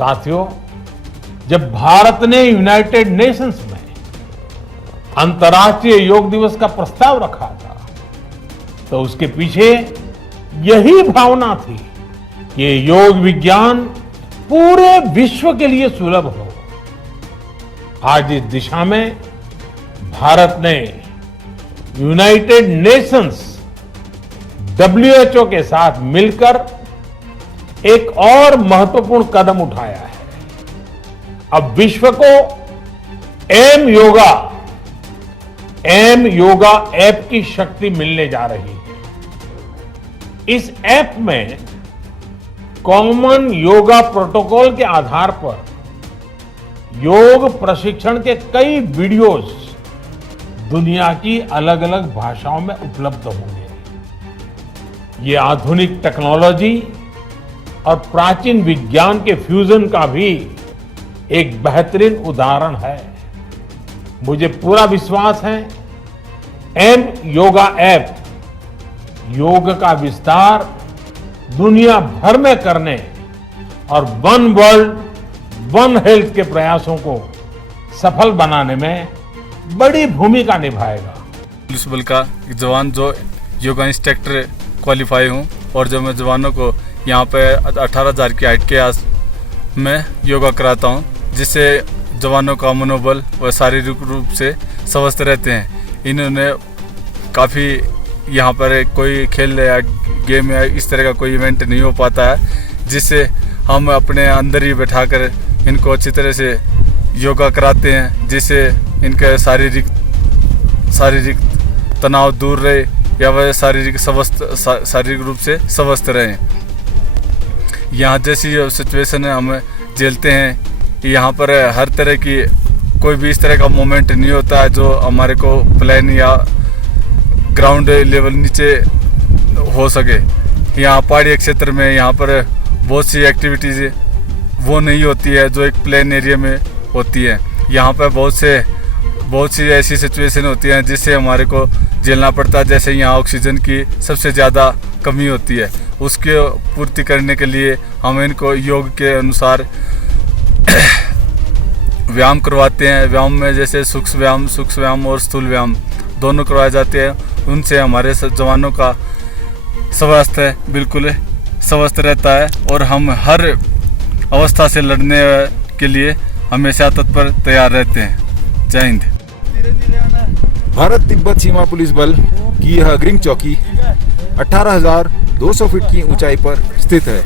साथियों, जब भारत ने यूनाइटेड नेशंस में अंतर्राष्ट्रीय योग दिवस का प्रस्ताव रखा था, तो उसके पीछे यही भावना थी कि योग विज्ञान पूरे विश्व के लिए सुलभ हो। आज इस दिशा में भारत ने यूनाइटेड नेशंस WHO के साथ मिलकर एक और महत्वपूर्ण कदम उठाया है। अब विश्व को एम योगा ऐप की शक्ति मिलने जा रही है। इस ऐप में कॉमन योगा प्रोटोकॉल के आधार पर योग प्रशिक्षण के कई वीडियोस दुनिया की अलग अलग भाषाओं में उपलब्ध होंगे। ये आधुनिक टेक्नोलॉजी और प्राचीन विज्ञान के फ्यूजन का भी एक बेहतरीन उदाहरण है। मुझे पूरा विश्वास है एम योगा ऐप योग का विस्तार दुनिया भर में करने और वन वर्ल्ड वन हेल्थ के प्रयासों को सफल बनाने में बड़ी भूमिका निभाएगा। पुलिस बल का जवान जो योगा इंस्ट्रक्टर क्वालिफाई हूँ और जो मैं जवानों को यहाँ पे 18,000 की हाइट के आस में योगा कराता हूँ, जिससे जवानों का मनोबल व शारीरिक रूप से स्वस्थ रहते हैं। इन्होंने काफ़ी यहाँ पर कोई खेल या गेम या इस तरह का कोई इवेंट नहीं हो पाता है, जिससे हम अपने अंदर ही बैठाकर इनको अच्छी तरह से योगा कराते हैं, जिससे इनका शारीरिक तनाव दूर रहे या वह शारीरिक रूप से स्वस्थ रहें। यहाँ जैसी सिचुएशन हम झेलते हैं, यहाँ पर हर तरह की कोई भी इस तरह का मोमेंट नहीं होता है जो हमारे को प्लान या ग्राउंड लेवल नीचे हो सके। यहाँ पहाड़ी क्षेत्र में यहाँ पर बहुत सी एक्टिविटीज़ वो नहीं होती है जो एक प्लेन एरिया में होती है। यहाँ पर बहुत सी ऐसी सिचुएशन होती हैं जिससे हमारे को झेलना पड़ता है। जैसे यहाँ ऑक्सीजन की सबसे ज़्यादा कमी होती है, उसके पूर्ति करने के लिए हम इनको योग के अनुसार व्यायाम करवाते हैं। व्यायाम में जैसे सूक्ष्म व्यायाम और स्थूल व्यायाम दोनों करवाए जाते हैं। उनसे हमारे जवानों का स्वास्थ्य बिल्कुल स्वस्थ रहता है और हम हर अवस्था से लड़ने के लिए हमेशा तत्पर तैयार रहते हैं। जय हिंद। भारत तिब्बत सीमा पुलिस बल की यह अग्रिम चौकी 18,200 फीट की ऊंचाई पर स्थित है।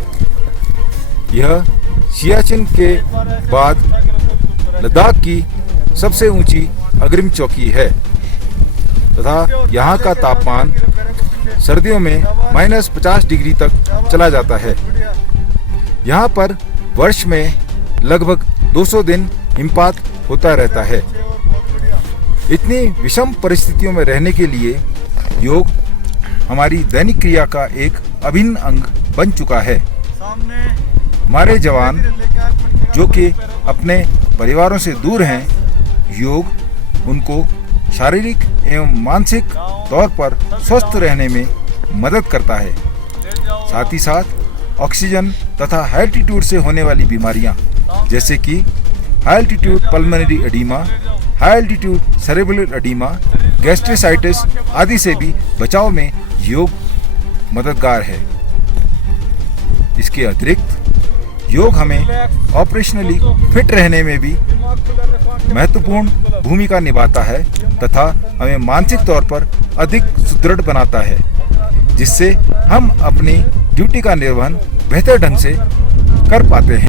यह सियाचिन के बाद लद्दाख की सबसे ऊंची अग्रिम चौकी है तथा यहाँ का तापमान सर्दियों में -50 डिग्री तक चला जाता है। यहाँ पर वर्ष में लगभग 200 दिन हिमपात होता रहता है। इतनी विषम परिस्थितियों में रहने के लिए योग हमारी दैनिक क्रिया का एक अभिन्न अंग बन चुका है। हमारे जवान जो कि अपने परिवारों से दूर हैं, योग उनको शारीरिक एवं मानसिक तौर पर स्वस्थ रहने में मदद करता है। साथ ही साथ ऑक्सीजन तथा हाई एल्टीट्यूड से होने वाली बीमारियां जैसे कि high altitude pulmonary oedema, high altitude cerebral oedema, gastritis आदि से भी बचाव में योग मददगार है। इसके अतिरिक्त योग हमें ऑपरेशनली फिट रहने में भी महत्वपूर्ण भूमिका निभाता है तथा हमें मानसिक तौर पर अधिक सुदृढ़ बनाता है, जिससे हम अपनी ड्यूटी का निर्वहन बेहतर ढंग से कर पाते हैं।